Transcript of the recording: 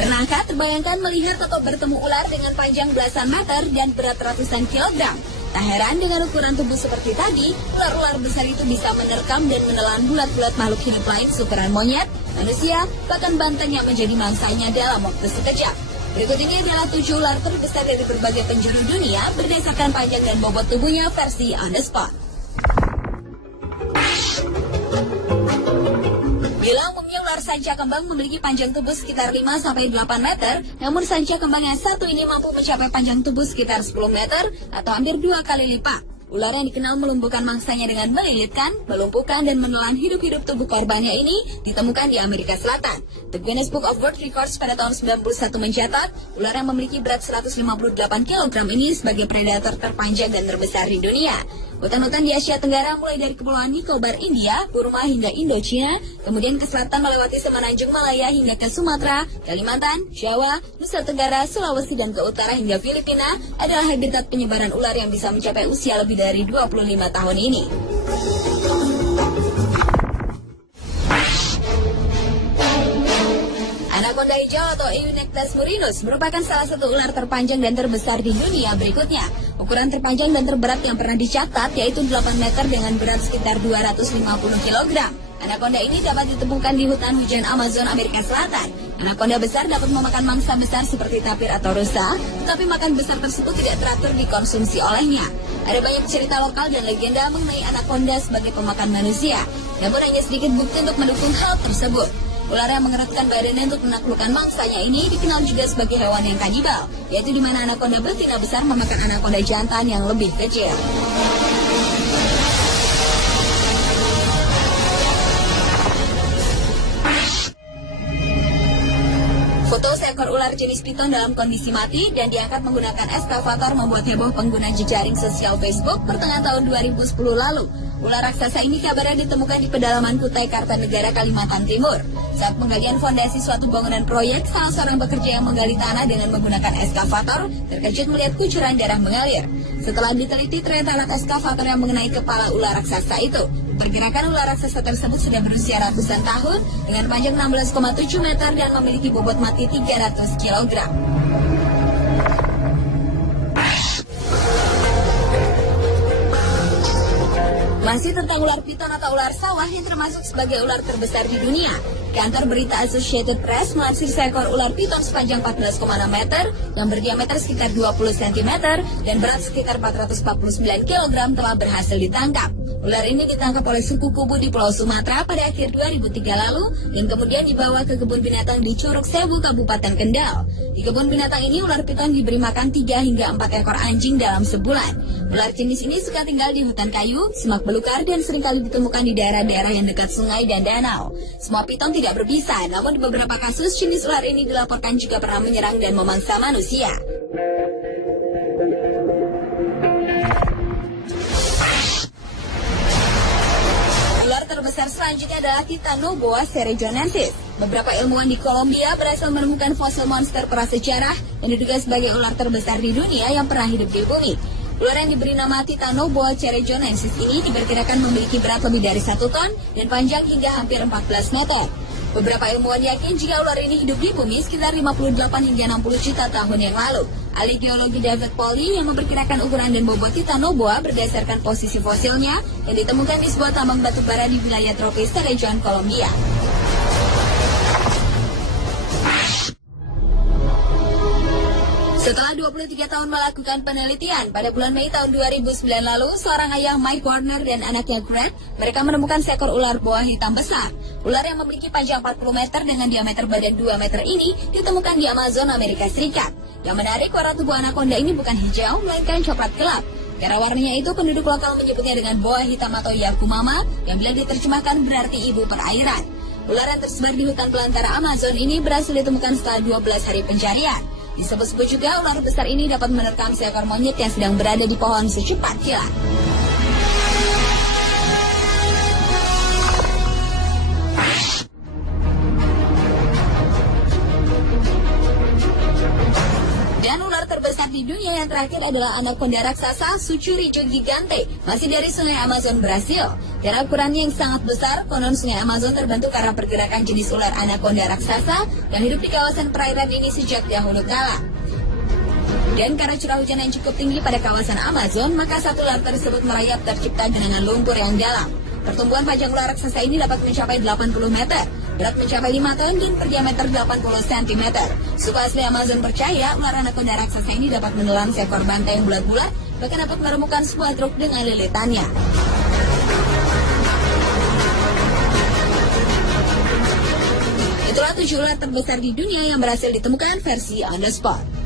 Pernahkah terbayangkan melihat atau bertemu ular dengan panjang belasan meter dan berat ratusan kilogram? Tak heran dengan ukuran tubuh seperti tadi, ular-ular besar itu bisa menerkam dan menelan bulat-bulat makhluk hidup lain seukuran monyet, manusia, bahkan banteng yang menjadi mangsanya dalam waktu sekejap. Berikut ini adalah 7 ular terbesar dari berbagai penjuru dunia berdasarkan panjang dan bobot tubuhnya versi on the spot. Bila umumnya ular sanca kembang memiliki panjang tubuh sekitar 5-8 meter, namun sanca kembang yang satu ini mampu mencapai panjang tubuh sekitar 10 meter atau hampir 2 kali lipat. Ular yang dikenal melumpuhkan mangsanya dengan melilitkan, melumpuhkan, dan menelan hidup-hidup tubuh korbannya ini ditemukan di Amerika Selatan. The Guinness Book of World Records pada tahun 91 mencatat, ular yang memiliki berat 158 kg ini sebagai predator terpanjang dan terbesar di dunia. Hutan-hutan di Asia Tenggara mulai dari Kepulauan Nicobar, India, Burma hingga Indochina, kemudian ke selatan melewati Semenanjung Malaya hingga ke Sumatera, Kalimantan, Jawa, Nusa Tenggara, Sulawesi, dan ke utara hingga Filipina adalah habitat penyebaran ular yang bisa mencapai usia lebih dari 25 tahun ini. Anaconda hijau atau Eunectes murinus merupakan salah satu ular terpanjang dan terbesar di dunia berikutnya. Ukuran terpanjang dan terberat yang pernah dicatat yaitu 8 meter dengan berat sekitar 250 kg. Anaconda ini dapat ditemukan di hutan hujan Amazon Amerika Selatan. Anaconda besar dapat memakan mangsa besar seperti tapir atau rusa, tetapi makan besar tersebut tidak teratur dikonsumsi olehnya. Ada banyak cerita lokal dan legenda mengenai anaconda sebagai pemakan manusia, namun hanya sedikit bukti untuk mendukung hal tersebut. Ular yang mengeratkan badannya untuk menaklukkan mangsanya ini dikenal juga sebagai hewan yang kanibal, yaitu di mana anaconda betina besar memakan anaconda jantan yang lebih kecil. Foto seekor ular jenis piton dalam kondisi mati dan diangkat menggunakan eskavator membuat heboh pengguna jejaring sosial Facebook pertengahan tahun 2010 lalu. Ular raksasa ini kabarnya ditemukan di pedalaman Kutai Kartanegara, Kalimantan Timur. Saat penggalian fondasi suatu bangunan proyek, salah seorang pekerja yang menggali tanah dengan menggunakan eskavator terkejut melihat kucuran darah mengalir. Setelah diteliti, ternyata alat eskavator yang mengenai kepala ular raksasa itu. Pergerakan ular raksasa tersebut sudah berusia ratusan tahun dengan panjang 16,7 meter dan memiliki bobot mati 300 kg. Masih tentang ular piton atau ular sawah yang termasuk sebagai ular terbesar di dunia. Kantor berita Associated Press melansir seekor ular piton sepanjang 14,6 meter yang berdiameter sekitar 20 cm dan berat sekitar 449 kg telah berhasil ditangkap. Ular ini ditangkap oleh suku Kubu di Pulau Sumatera pada akhir 2003 lalu dan kemudian dibawa ke kebun binatang di Curug Sewu, Kabupaten Kendal. Di kebun binatang ini ular piton diberi makan 3 hingga 4 ekor anjing dalam sebulan. Ular jenis ini suka tinggal di hutan kayu, semak belukar, dan seringkali ditemukan di daerah-daerah yang dekat sungai dan danau. Semua piton tidak berbisa, namun di beberapa kasus jenis ular ini dilaporkan juga pernah menyerang dan memangsa manusia. Ular terbesar selanjutnya adalah Titanoboa cerrejonensis. Beberapa ilmuwan di Kolombia berhasil menemukan fosil monster prasejarah yang diduga sebagai ular terbesar di dunia yang pernah hidup di bumi. Ular yang diberi nama Titanoboa cerrejonensis ini diperkirakan memiliki berat lebih dari 1 ton dan panjang hingga hampir 14 meter. Beberapa ilmuwan yakin jika ular ini hidup di bumi sekitar 58 hingga 60 juta tahun yang lalu. Ahli geologi David Pauly yang memperkirakan ukuran dan bobot Titanoboa berdasarkan posisi fosilnya yang ditemukan di sebuah tambang batu bara di wilayah tropis Cerrejón, Kolombia. Setelah 23 tahun melakukan penelitian, pada bulan Mei tahun 2009 lalu, seorang ayah Mike Warner dan anaknya Grant, mereka menemukan seekor ular boa hitam besar. Ular yang memiliki panjang 40 meter dengan diameter badan 2 meter ini ditemukan di Amazon, Amerika Serikat. Yang menarik, warna tubuh anaconda ini bukan hijau, melainkan coklat gelap. Karena warnanya itu, penduduk lokal menyebutnya dengan boa hitam atau yakumama, yang bila diterjemahkan berarti ibu perairan. Ular yang tersebar di hutan belantara Amazon ini berhasil ditemukan setelah 12 hari pencarian. Disebut-sebut juga ular besar ini dapat menerkam seekor monyet yang sedang berada di pohon secepat kilat. Dan ular terbesar terbesar di dunia yang terakhir adalah anaconda raksasa Sucuricho gigante, masih dari sungai Amazon, Brasil. Karena ukurannya yang sangat besar, konon sungai Amazon terbentuk karena pergerakan jenis ular anaconda raksasa yang hidup di kawasan perairan ini sejak dahulu kala. Dan karena curah hujan yang cukup tinggi pada kawasan Amazon, maka satu ular tersebut merayap tercipta genangan lumpur yang dalam. Pertumbuhan panjang ular raksasa ini dapat mencapai 80 meter, berat mencapai 5 ton dan berdiameter 80 cm. Suku asli Amazon percaya ular anaconda raksasa ini dapat menelan seekor bantai yang bulat-bulat, bahkan dapat meremukan sebuah truk dengan lilitannya. Itulah 7 ular terbesar di dunia yang berhasil ditemukan versi on the spot.